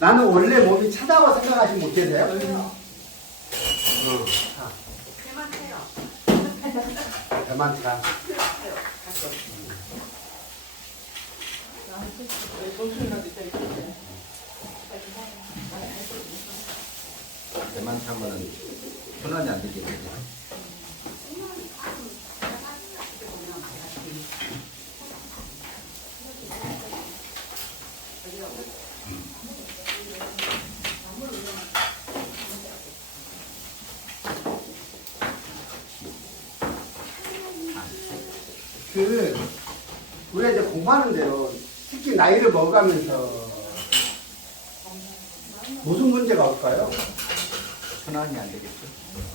나는 원래 몸이 차다고 생각하시면 못 계세요? 대만 해요. 대만차. 대만 차면은 순환이 안 되겠네. 우리가 이제 공부하는 대로 특히 나이를 먹어가면서 무슨 문제가 올까요? 순환이 안 되겠죠.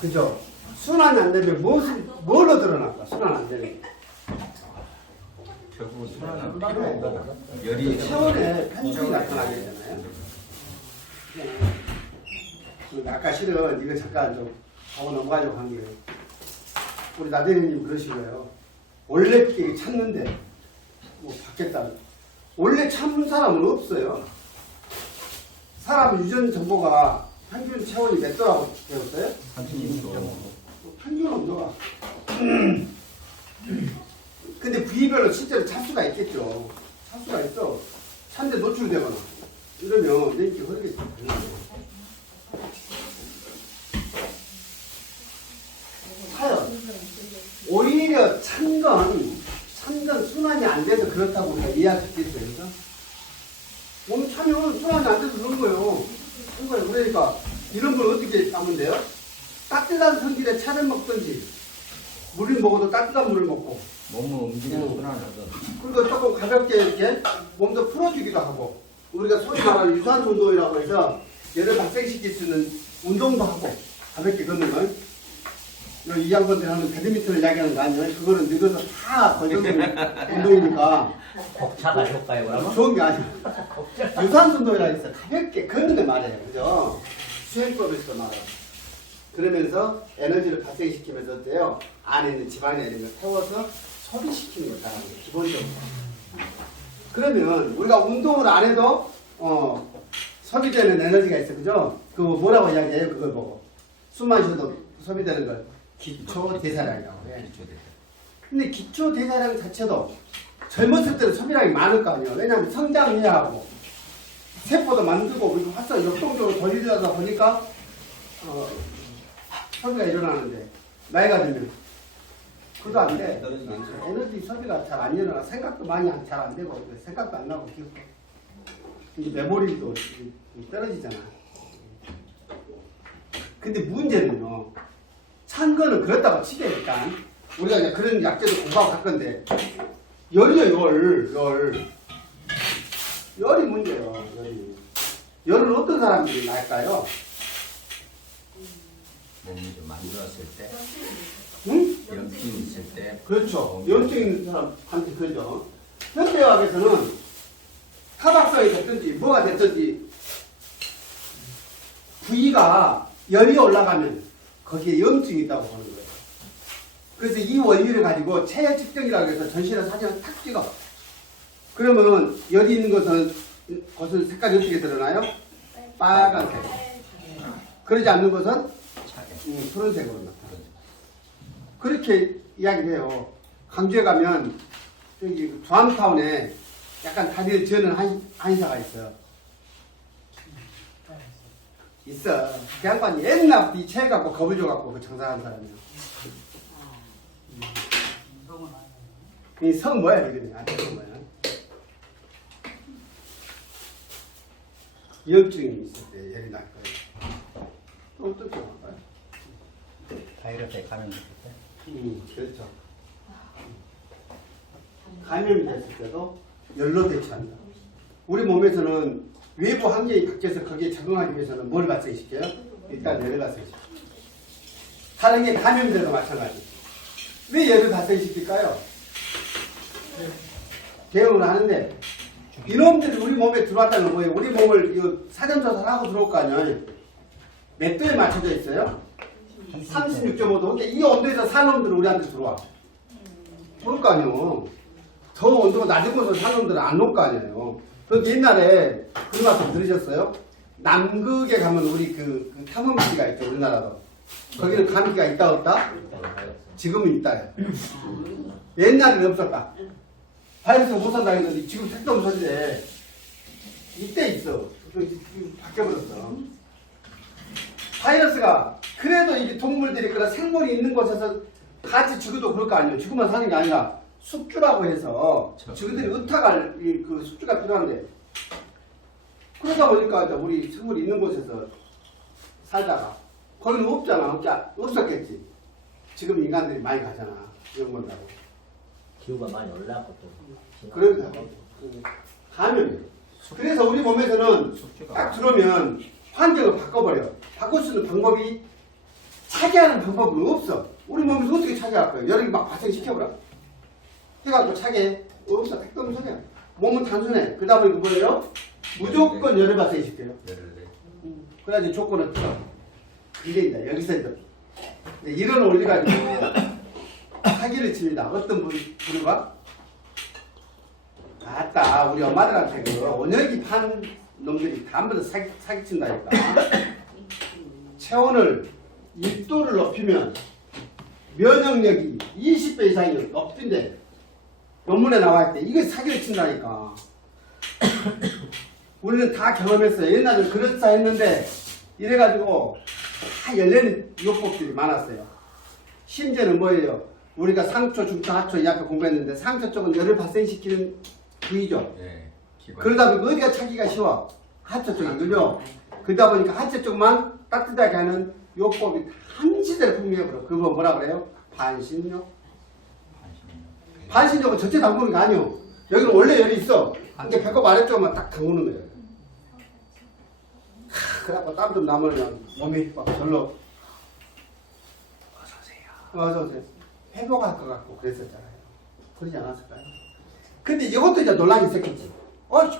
그죠? 순환이 안 되면 뭘로 드러날까? 순환 안 되면. 결국은 순환은 필요한 열이 체온에 편중이 나타나게 되잖아요. 아까 실은 이거 잠깐 좀 하고 넘어가려고 한 게, 우리 나대리님 그러시고요. 원래 이게 참는데, 뭐 받겠다. 원래 참는 사람은 없어요. 사람 유전 정보가 평균 체온이 몇 도라고 배웠어요? 36도. 평균 온도가. 근데 부위별로 실제로 찰 수가 있겠죠. 찰 수가 있어. 찬데 노출되거나 이러면 냉기 흐르겠죠. 차요. 오히려 찬 건 순환이 안 돼서 그렇다고 우리가 이해할 수 있겠어요. 그죠? 몸이 차면 순환이 안 돼서 그런 거예요. 그러니까 이런 걸 어떻게 하면 돼요? 따뜻한 성질에 차를 먹든지 물을 먹어도 따뜻한 물을 먹고 몸을 움직이는 순환하든. 그리고 조금 가볍게 이렇게 몸도 풀어주기도 하고 우리가 소위 말하는 유산소 운동이라고 해서 열을 발생시킬 수 있는 운동도 하고 가볍게 걷는 걸 이 양반들이 하는 배드민턴을 이야기하는 거 아니에요? 그거는 늙어서 다 거짓말 운동이니까 벅차가 효과요, 그러면? 좋은 게 아니에요. 유산소 운동이라 해서 가볍게 걷는 걸 말해요. 그죠? 수행법에서 말해요. 그러면서 에너지를 발생시키면서 어때요? 안에 있는 지방이나 이런 걸 태워서 소비시키는 걸 따라하는 거예요. 기본적으로. 그러면 우리가 운동을 안 해도 소비되는 에너지가 있어. 그죠? 그거 뭐라고 이야기해요? 그걸 보고. 숨만 쉬어도 소비되는 걸 기초대사량이라고 해. 근데 기초대사량 자체도 젊었을 때는 소비량이 많을 거 아니에요. 왜냐하면 성장해야 하고 세포도 만들고 그리고 활성 역동적으로 돌리다 보니까 소비가 일어나는데 나이가 들면 그거 안 돼. 에너지 소비가 잘 안 일어나. 생각도 많이 잘 안 되고 생각도 안 나고 기억도. 이제 메모리도 떨어지잖아. 근데 문제는요. 찬 거는 그렇다고 치게 일단 우리가 이제 그런 약재도 공부하고 할 건데 열이 문제예요. 열을 어떤 사람들이 날까요? 몸이 좀 만들었을 때, 응? 염증이 있을 때. 그렇죠. 염증 있는 사람한테 그러죠. 현대의학에서는 타박성이 됐든지 뭐가 됐든지 부위가 열이 올라가면 거기에 염증이 있다고 보는 거예요. 그래서 이 원리를 가지고 체열 측정이라고 해서 전신에 사진을 탁 찍어. 그러면 열이 있는 것은 색깔이 어떻게 드러나요? 빨간색. 그러지 않는 것은 푸른색으로 나타나요. 그렇게 이야기를 해요. 강주에 가면 여기 조항타운에 약간 다리를 저는 한의사가 있어요. 있어. 그 양반이 옛날부터 이 체해 갖고 겁을 줘갖고 그 장사하는 사람이야. 이 성 뭐야 이거는? 성 뭐야? 염증이 있을 때 열이 날 거예요. 또 어떻게 할까요? 바이러스에 감염됐을 때? 그렇죠. 감염이 됐을 때도 열로 대처한다. 우리 몸에서는 외부 환경이 바뀌어서 거기에 적응하기 위해서는 뭘 발생시켜요? 일단 열을 발생시켜요. 다른 게 감염돼도 마찬가지. 왜 열을 발생시킬까요? 대응을 하는데 이놈들이 우리 몸에 들어왔다는 거예요. 우리 몸을 이거 사전조사를 하고 들어올 거 아니에요. 몇 도에 맞춰져 있어요? 36.5도. 그러니까 이 온도에서 사는 놈들은 우리한테 들어와. 그럴 거 아니에요. 더 온도가 낮은 곳에서 사는 놈들은 안 올 거 아니에요. 그 옛날에 그런 말씀 들으셨어요? 남극에 가면 우리 그 탐험지가 있죠, 우리나라도. 거기는 감기가 있다 없다? 지금은 있다. 옛날에는 없었다. 바이러스가 못 산다 했는데 지금 택도 없었는데 이때 있어. 바뀌어버렸어. 바이러스가 그래도 이게 동물들이 그런 생물이 있는 곳에서 같이 죽어도 그럴 거 아니에요. 죽으면 사는 게 아니라 숙주라고 해서 저희들이 의탁할 그 숙주가 필요한데 그러다 보니까 우리 생물이 있는 곳에서 살다가 거기는 없잖아. 없었겠지. 지금 인간들이 많이 가잖아. 이런 건다고. 기후가 많이 올라갔고 또. 그래서 감염이. 그래서 우리 몸에서는 딱 들어오면 환경을 바꿔버려. 바꿀 수 있는 방법이 차게하는 방법은 없어. 우리 몸에서 어떻게 차게할 거야? 여름이 막 발생시켜버려. 해갖고 차게 없어. 택도 없는 소리야. 몸은 단순해. 그러다 보니까 뭐예요? 무조건 열을 발생시켜요. 그래야지 조건을 틀어. 이게 있다. 여기서 이제 이런 원리 가지고 사기를 칩니다. 어떤 부류가? 아따, 우리 엄마들한테 그 원역이 판 놈들이 다음부터 사기친다니까. 체온을 1도를 높이면 면역력이 20배 이상이 높던데 논문에 나와 있대. 이거 사기를 친다니까. 우리는 다 경험했어요. 옛날에 그렇다 했는데 이래가지고 다 열리는 요법들이 많았어요. 심지어는 뭐예요? 우리가 상초, 중초, 하초 이 앞에 공부했는데 상초 쪽은 열을 발생시키는 부위죠. 예, 그러다 보니까 어디가 차기가 쉬워? 하초 쪽이 그죠? 그러다 보니까 하초 쪽만 따뜻하게 하는 요법이 한 시대를 풍미해버려. 그거 뭐라 그래요? 반신욕. 반신욕은 전체 담그는 게 아니오. 여기는 원래 열이 있어. 근데 배꼽 아래쪽만 딱 담그는 거예요. 그래갖고 땀 좀 나면 몸이 막 절로 어서오세요. 회복할 것 같고 그랬었잖아요. 그러지 않았을까요? 근데 이것도 이제 논란이 있었겠지.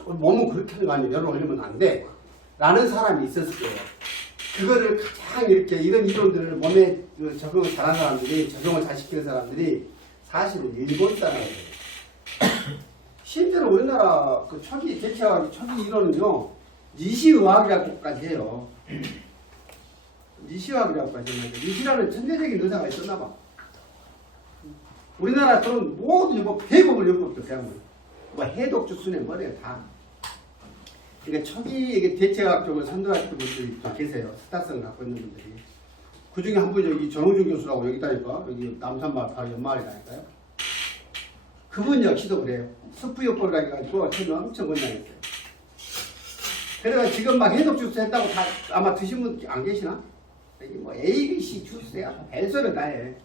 몸은 그렇게 하는 거 아니에요. 열을 올리면 안 돼. 라는 사람이 있었을 거예요. 그거를 가장 이렇게 이런 이론들을 몸에 적응을 잘하는 사람들이, 적용을 잘 시키는 사람들이 사실은 일본 사람이에요. 실제로 우리나라 그 초기 대체학 초기 이론은요, 니시의학이라고까지 해요. 니시의학이라고까지 했는데, 니시라는 천재적인 의사가 있었나 봐. 우리나라 그런 모든 요법, 대부분 요법도 배운 거예요. 뭐 해독주, 순회, 뭐래요, 다. 그러니까 초기 이게 대체학 쪽을 선도하시는 분들이 또 계세요. 스타성을 갖고 있는 분들이. 그 중에 한 분이 여기 정우준 교수라고 여기 있다니까. 여기 남산마을 바로 옆마을이라니까요. 그분 역시도 그래요. 습부요법이라 해가지고 처음에 엄청 권장했어요. 그래가 지금 막 해독 주스 했다고 다 아마 드신 분 안 계시나? 여기 뭐 A, B, C 주스야. 별소리를 다 해.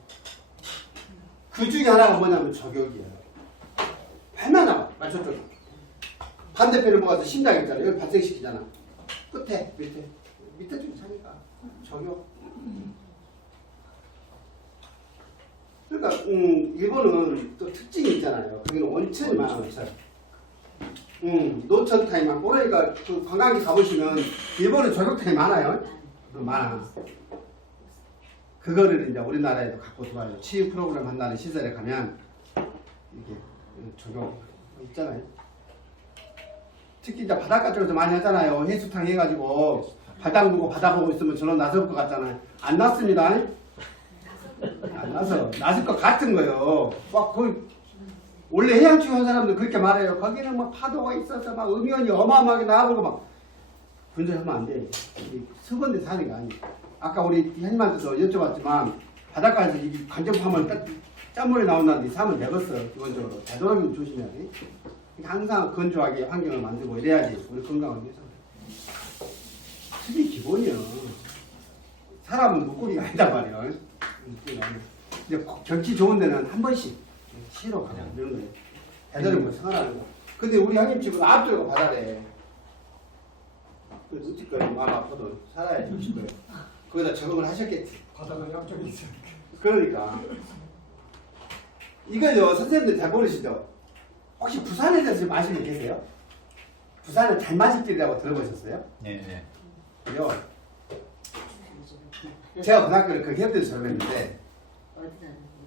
그 중에 하나가 뭐냐면 저격이에요. 배만 나와. 맞췄죠? 반대편에 뭐가 심장 있잖아. 여기 발생시키잖아. 끝에, 밑에 좀 차니까. 저격. 그러니까, 일본은 또 특징이 있잖아요. 거기는 온천이 많아요. 노천 타임 많고. 그러니까 그 관광지 가보시면 일본은 저격탕이 많아요. 많아. 그거를 이제 우리나라에도 갖고 들어와요. 치유 프로그램 한다는 시설에 가면 이게 저격 있잖아요. 특히 이제 바닷가 쪽에서 많이 하잖아요. 해수탕 해가지고 바닥 보고 바다 보고 있으면 저런 나설 것 같잖아요. 안 났습니다. 안 나서 났을 것 같은 거요. 막 거기 원래 해양치유 한 사람들 그렇게 말해요. 거기는 막 파도가 있어서 막 음연이 어마어마하게 나오고 막 그런 소리 하면 안 돼. 수건대 사는 게 아니에요. 아까 우리 형님한테도 여쭤봤지만 바닷가에서 이 간접하면 짠물이 나온다는데 사면 되겠어. 기본적으로 되도록이면 조심해야 돼. 항상 건조하게 환경을 만들고 이래야지 우리 건강을 위해서. 그게 기본이야. 사람은 물고기가 아니단 말이야. 근데 경치 좋은 데는 한 번씩 쉬러 가고 이런 거예요. 되도록이면 생활하는 거. 근데 우리 형님 집은 앞쪽으로 바다래. 그래서 어쩔 거예요. 마음 아파도 살아야지 어쩔 거예요. 거기다 적응을 하셨겠지. 바다가 양쪽에 있어요. 그러니까 이거요 선생님들 잘 모르시죠? 혹시 부산에 대해서 좀 아시는 분 계세요? 부산은 달맞이길이라고 들어보셨어요? 네. 요 제가 고등학교를 그 기업대에서 졸업했는데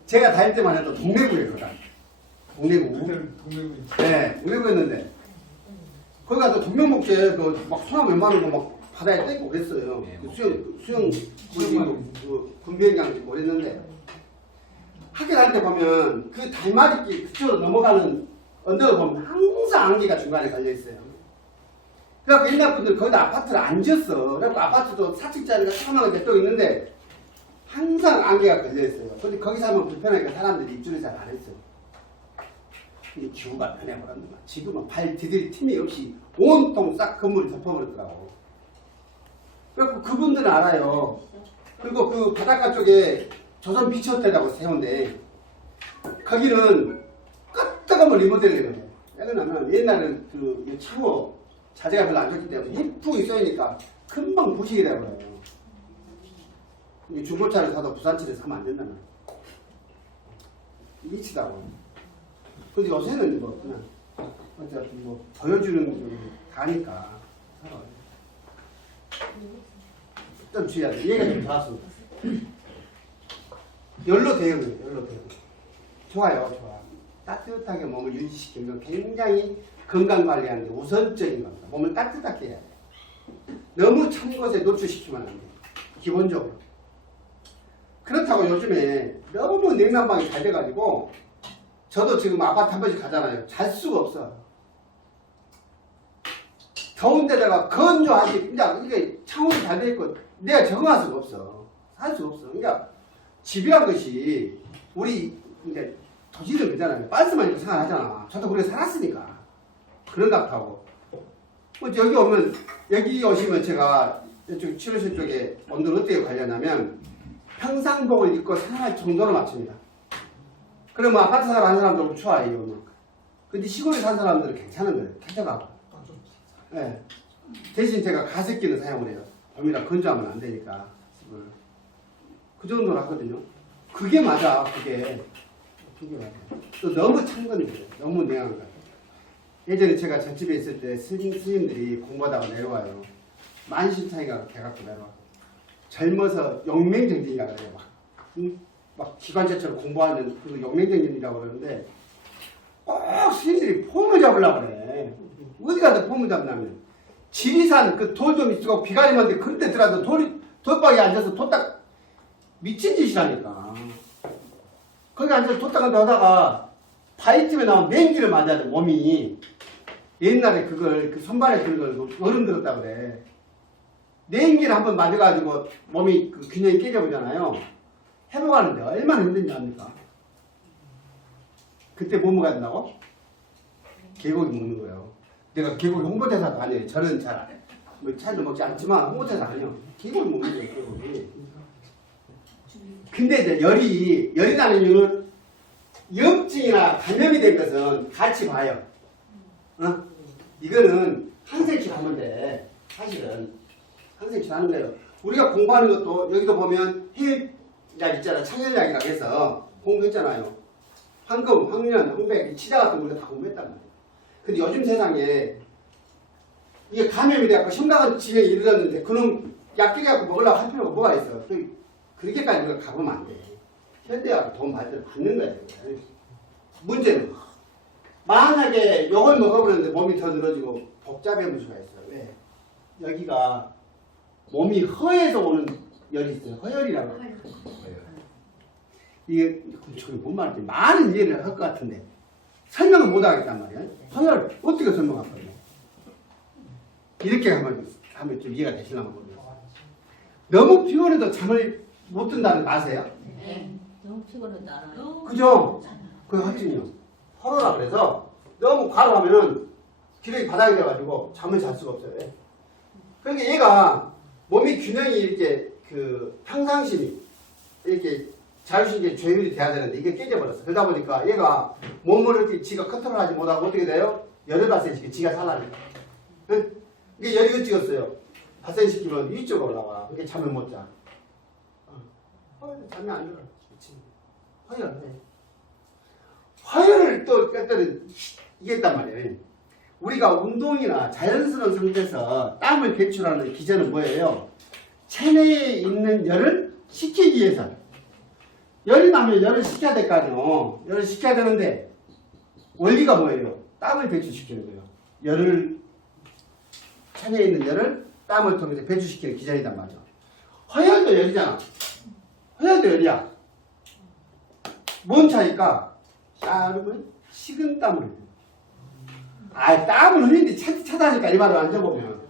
제가 다닐 때만 해도 동래구였거든. 동래구. 그때는 동네구이. 네, 동래구였는데 거기 가서 동명목재 그막 소나무 웬만한 거 막 바다에 떼고 그랬어요. 네, 수영 군비행장 오랬는데 학교 다닐 때 보면 그 달맞이길 그쪽으로 넘어가는 언덕을 보면 항상 안개가 중간에 걸려 있어요. 그래갖고 옛날 분들 거기다 아파트를 안 지었어. 그래갖고 아파트도 4층짜리가 조그마한 게 또 있는데 항상 안개가 걸려 있어요. 근데 거기 살면 불편하니까 사람들이 입주를 잘 안 했어. 이 기후가 변해버렸는 거야. 지금은 발 디딜 틈이 없이 온통 싹 건물이 덮어버렸더라고. 그래갖고 그분들은 알아요. 그리고 그 바닷가 쪽에 조선 비치호텔이라고 세운데 거기는 끄떡하면 리모델링을 해요. 왜냐면 옛날에 그 창호 자재가 별로 안 좋기 때문에 예쁘게 써이니까 금방 부식이 돼버려요. 중고차를 사도 부산차를 사면 안 된다는 미치다고. 근데 요새는 뭐 그냥 어차피 뭐 보여주는 게 가니까 좀 주의해야 돼. 얘가 좀 좋았습니다. 열로 대응이에요. 열로 대응. 좋아요. 좋아. 따뜻하게 몸을 유지시키는 건 굉장히 건강관리하는 데 우선적인 겁니다. 몸을 따뜻하게 해야 돼. 너무 찬 것에 노출시키면 안 돼. 기본적으로. 그렇다고 요즘에 너무 냉난방이 잘 돼가지고 저도 지금 아파트 한 번씩 가잖아요. 잘 수가 없어. 더운 데다가 건조하지. 그러니까 이게 창문이 잘 돼 있고 내가 적응할 수가 없어. 할 수가 없어. 그러니까 집이란 것이 우리 이제 도시들 그러잖아요. 빤스만 입고 생활하잖아. 저도 그렇게 살았으니까. 그런가 하고. 여기 오면 여기 오시면 제가 이쪽 치료실 쪽에 온도를 어떻게 관리하냐면 평상복을 입고 생활할 정도로 맞춥니다. 그러면 아파트 생활하는 사람들은 추워요. 근데 시골에 사는 사람들은 괜찮은 거예요. 쾌적하고. 네. 대신 제가 가습기를 사용을 해요. 봄이라 건조하면 안 되니까. 집을. 그 정도로 하거든요. 그게 맞아. 그게 맞아. 또 너무 찬 건 그래요. 너무 냉한 거. 예전에 제가 잣집에 있을 때 스님들이 공부하다가 내려와요. 만신창이가 개갖고 내려와. 젊어서 용맹정진이라고 그래요. 막 기관차처럼 공부하는 그 용맹정진이라고 그러는데 꼭 스님들이 폼을 잡으려고 그래. 어디 가서 폼을 잡냐면 지리산 그 돌 좀 있고 비가 내는데 그런 데 들어가서 돌박에 앉아서 도딱 미친 짓이라니까. 거기 앉아서 도딱한데 하다가 바위틈에 나온 맹기를 맞아야 돼. 몸이 옛날에 그걸 그 손발에 그걸 얼음 들었다 그래. 냉기를 한번 맞아가지고 몸이 그 균형이 깨져보잖아요. 회복하는데 얼마나 힘든지 압니까? 그때 뭐 먹어야 된다고? 개고기 먹는 거예요. 내가 개고기 홍보대사도 아니에요. 저는 잘 뭐 차도 먹지 않지만 홍보대사 아니에요. 개고기 먹는 거예요. 개고기. 근데 이제 열이 나는 이유는 염증이나 감염이 된 것은 같이 봐요. 어? 이거는 항생치 하면 돼. 사실은 항생치 하는 거예요. 우리가 공부하는 것도 여기도 보면 해약 있잖아. 창혈약이라고 해서 공부했잖아요. 황금, 황련, 홍백, 치자 같은 거 우리가 다 공부했단 말이에요. 근데 요즘 세상에 이게 감염이 돼갖고 심각한 진행이 이르렀는데 그놈 약기를 갖고 먹으려고 할 필요가 뭐가 있어. 그렇게까지 우리가 가보면 안 돼. 현대하고 돈 받을 받는 거예요. 문제는 만약에 요걸 먹어버렸는데 몸이 더 늘어지고 복잡해질 수가 있어요. 왜? 여기가 몸이 허에서 오는 열이 있어요. 허열이라고. 이게 저기 뭔 말인지 많은 이해를 할 것 같은데 설명을 못 하겠단 말이야. 허열 어떻게 설명할 거예요? 이렇게 하면 좀 이해가 되시려면 모르겠어요. 너무 피곤해도 잠을 못 든다는 거 아세요? 네. 너무 피곤해도 알아요. 그죠? 그게 확진이요. 허로라 그래서 너무 과로하면은 기력이 바닥이 돼가지고 잠을 잘 수가 없어요. 그러니까 얘가 몸의 균형이 이렇게 그 평상심이 이렇게 자율신경 조율이 돼야 되는데 이게 깨져버렸어. 그러다 보니까 얘가 몸을 이렇게 지가 컨트롤하지 못하고 어떻게 돼요? 열을 발생시켜 지가 살아나요. 이게 열이 찍었어요. 발생시키면 위쪽으로 올라와. 그게 잠을 못 자. 잠이 안 들어. 미친. 허열. 허열을 또 뺐더니 이겼단 말이에요. 우리가 운동이나 자연스러운 상태에서 땀을 배출하는 기전은 뭐예요? 체내에 있는 열을 식히기 위해서. 열이 나면 열을 식혀야 될 거 아니에요. 열을 식혀야 되는데 원리가 뭐예요? 땀을 배출시키는 거예요. 체내에 있는 열을 땀을 통해서 배출시키는 기전이단 말이죠. 허혈도 열이잖아. 허혈도 열이야. 뭔 차이까? 따르면 식은 땀을 흘려. 땀을 흘리는데 차다니까 이 말을 앉아보면.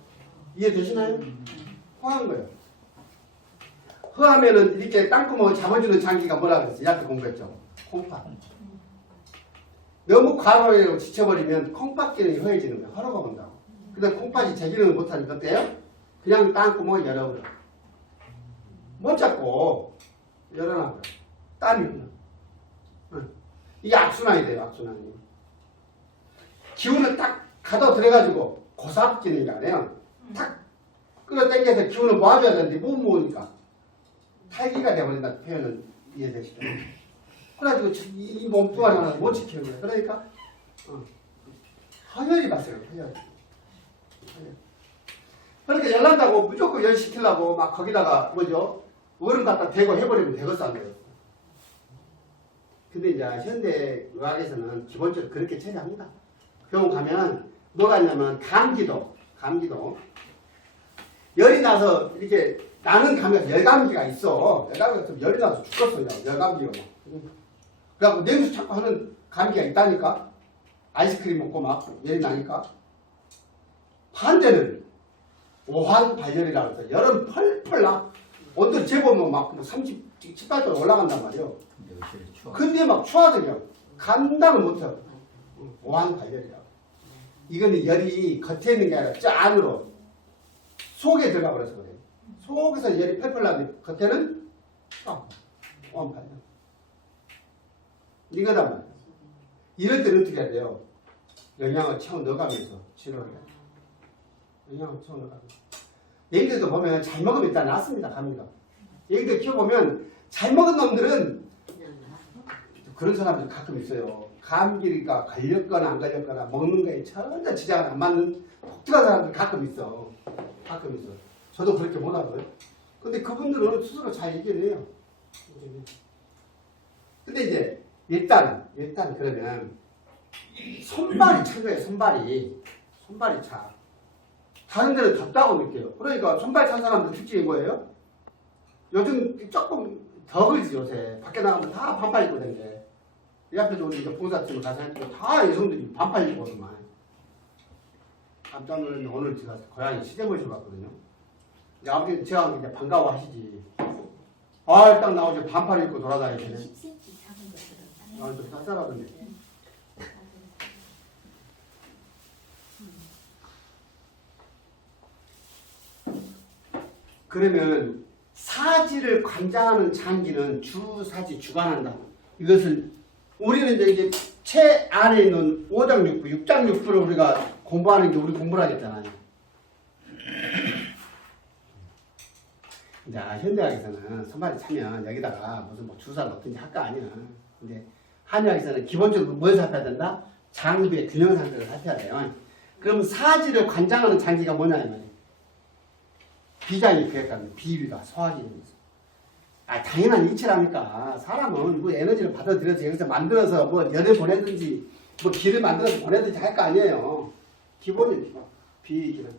이해되시나요? 허한 거예요. 허하면은 이렇게 땅구멍을 잡아주는 장기가 뭐라 그랬어요? 이 앞에 공부했죠? 콩팥. 너무 과로에 지쳐버리면 콩팥 기능이 허해지는 거예요. 허로가 온다고. 근데 콩팥이 제 기능을 못하니까 어때요? 그냥 땅구멍을 열어버려. 못 잡고 열어놔버려. 땀이 흘러. 이게 악순환이 돼요. 악순환이. 기운을 딱 가둬 들어가지고 고삽 기능이라 그래요. 탁 끌어당겨서 기운을 모아줘야 되는데 못 모으니까 탈기가 돼버린다. 표현은 이해되시죠? 그래가지고 이 몸뚱아리 하나 못 지키는 거예요. 그러니까 허혈이 봤어요. 허혈. 그러니까 열난다고 무조건 열시키려고 막 거기다가 뭐죠? 얼음 갖다 대고 해버리면 되겠어 안 돼요? 근데 이제 현대 의학에서는 기본적으로 그렇게 처리합니다. 병원 가면 뭐가 있냐면 감기도 열이 나서 이렇게 나는 감기가 열감기가 있어. 열감기가 열이 나서 죽겠어. 열감기가 막. 그래갖고 내면서 자꾸 하는 감기가 있다니까. 아이스크림 먹고 막 열이 나니까. 반대는 오한 발열이라고 해서 열은 펄펄 나. 온도 재보면 막 30, 18도 올라간단 말이에요. 근데 요새 추워. 근데 막 추하더냐. 감당을 못해요. 오한 발열이라고. 이거는 열이 겉에 있는 게 아니라 저 안으로 속에 들어가 버려서 그래요. 속에서 열이 펄펄 나는데 겉에는 오한 발열. 이거단 말이에요. 이럴 때는 어떻게 해야 돼요? 영양을 채워 넣어가면서 치료를 해요. 영양을 채워 넣어가면서. 얘기들도 보면 잘 먹으면 일단 낫습니다. 갑니다. 얘기들 키워보면 잘 먹은 놈들은 그런 사람들이 가끔 있어요. 감기가 걸렸거나 안 걸렸거나 먹는 거에 전혀 지장을 안 맞는 독특한 사람들이 가끔 있어. 가끔 있어. 저도 그렇게 못하고요. 근데 그분들은 스스로 잘 이겨내요. 근데 이제 일단 그러면 손발이 찬 거예요. 손발이 차. 다른 데는 덥다고 느껴요. 그러니까 손발 찬 사람들 특징이 뭐예요? 요즘 조금 더 그러지 요새. 밖에 나가면 다 반팔 입고 다니는데. 이 앞에도 우리 이제 봉사팀을 가서 하니까 다 여성들이 반팔 입고 오더만. 깜짝 놀랐는데 오늘 제가 고양이 시대모시를 봤거든요. 아무튼 제가 이제 반가워 하시지. 딱 나오죠. 반팔 입고 돌아다니시네. 10cm 작은 것들은 좀 쌀쌀하던데. 그러면 사지를 관장하는 장기는 주사지 주관한다. 이것을 우리는 이제 체 안에 있는 5장 6부, 6장 6부를 우리가 공부하는 게 우리 공부를 하겠잖아요. 이제 현대학에서는 손발이 차면 여기다가 무슨 뭐 주사 넣든지 할 거 아니야. 근데 한의학에서는 기본적으로 뭘 살펴야 된다? 장부의 균형 상태를 살펴야 돼요. 그럼 사지를 관장하는 장기가 뭐냐면 비장이 그랬다는 비위가 소화기능이죠. 당연한 이치라니까. 사람은 뭐 에너지를 받아들여서 여기서 만들어서 뭐 열을 보내든지 뭐 기를 만들어서 보내든지 할 거 아니에요. 기본이죠. 비기는.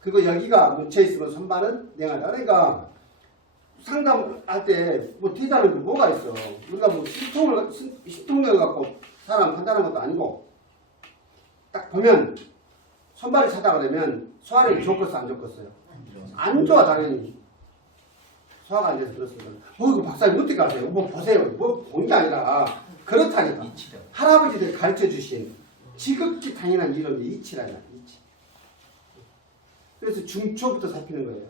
그리고 여기가 뭉쳐있으면 손발은 냉하다. 그러니까 상담할 때 뭐 뒤다는 게 뭐가 있어. 우리가 뭐 신통을 갖고 사람 판단하는 것도 아니고 딱 보면 손발이 차다 그러면 소화력이 좋겠어 안 좋겠어요? 안 좋아 당연히. 소화가 안 돼서 그렇습니다. 이거 박사님 어떻게 아세요? 뭐 보세요. 뭐 본 게 아니라 그렇다니까. 할아버지들이 가르쳐주신 지극히 당연한 이름이 이치라니까. 이치. 그래서 중초부터 살피는 거예요.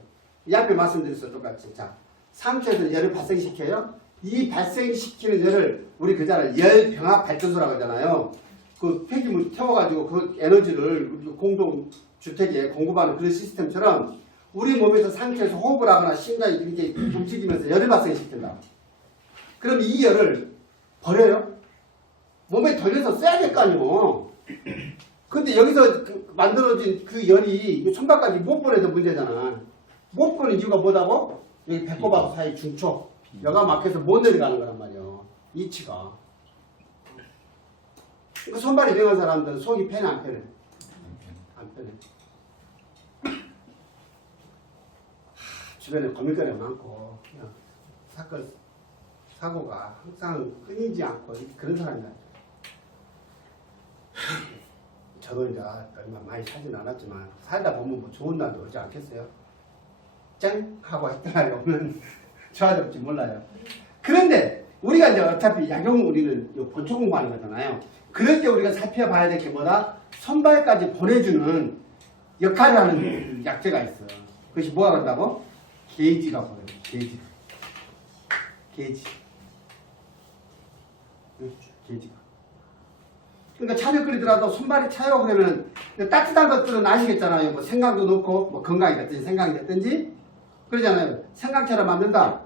이 앞에 말씀드렸어 똑같이. 자, 상처에서 열을 발생시켜요. 이 발생시키는 열을 우리 그잖아요. 열병합 발전소라고 하잖아요. 그 폐기물 태워가지고 그 에너지를 공동주택에 공급하는 그런 시스템처럼 우리 몸에서 상처에서 호흡을 하거나 심장이 이렇게 움직이면서 열을 발생시킨다. 그럼 이 열을 버려요? 몸에 돌려서 써야 될 거 아니고. 근데 여기서 만들어진 그 열이 손발까지 못 보내서 문제잖아. 못 보는 이유가 뭐다고? 여기 배꼽하고 사이 중초. 여가 막혀서 못 내려가는 거란 말이에요. 이치가. 그러니까 손발이 병한 사람들은 속이 편해 안 편해? 안 편해. 주변에 고민거리가 많고 그냥 사고가 항상 끊이지 않고 그런 사람이야. 저도 이제 얼마 많이 살진 않았지만 살다 보면 뭐 좋은 날도 오지 않겠어요? 짠! 하고 했던 날이 오면 좋아질지 몰라요. 그런데 우리가 이제 어차피 약용 우리는 본초 공부하는 거잖아요. 그럴 때 우리가 살펴봐야 될 게 뭐다? 선발까지 보내주는 역할을 하는 약재가 있어. 그것이 뭐가 간다고? 게이지라고 해요. 게이지. 게이지. 게이지가. 그러니까 차를 끓이더라도 손발이 차요 그러면 따뜻한 것들은 아시겠잖아요. 뭐 생강도 넣고 뭐 건강이 됐든지 생강이 됐든지 그러잖아요. 생강차를 만든다.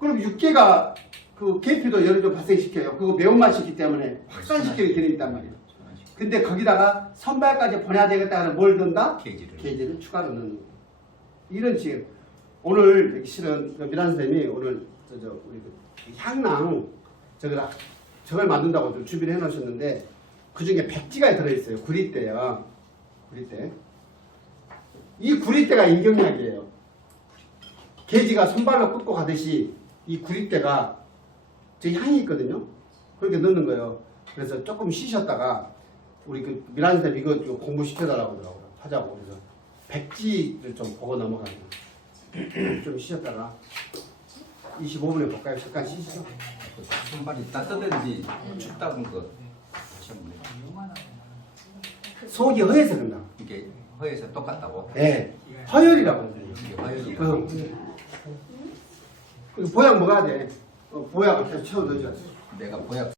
그럼 육개가 그 계피도 열을 좀 발생시켜요. 그거 매운맛이기 때문에 확산시키는 기능이 있단 말이에요. 근데 거기다가 선발까지 보내야 되겠다는 뭘 넣는다? 게이지를 추가로 넣는 거예요. 이런 식으로 오늘 여기 실은 미란 선생님이 오늘 우리 향낭 저걸 만든다고 좀 준비를 해 놓으셨는데 그 중에 백지가 들어있어요. 구리대요. 구리대. 이 구리대가 인경약이에요. 게지가 손발로 끄고 가듯이 이 구리대가 저 향이 있거든요. 그렇게 넣는 거예요. 그래서 조금 쉬셨다가 우리 그 미란 선생님 이거 좀 공부시켜달라고 하더라고요. 하자고. 그래서 백지를 좀 보고 넘어가요. 좀 쉬셨다가 25분에 볼까요? 잠깐 쉬시죠. 손발이 따뜻한지 춥다는 거 하셨네. 속이 허해서 그런다. 이게 허에서 똑같다고? 예. 허혈이라고 하거든요. 이게 화요일이 보약 먹어야 돼. 보약을 계속 채워 넣어줘야 돼. 내가 보약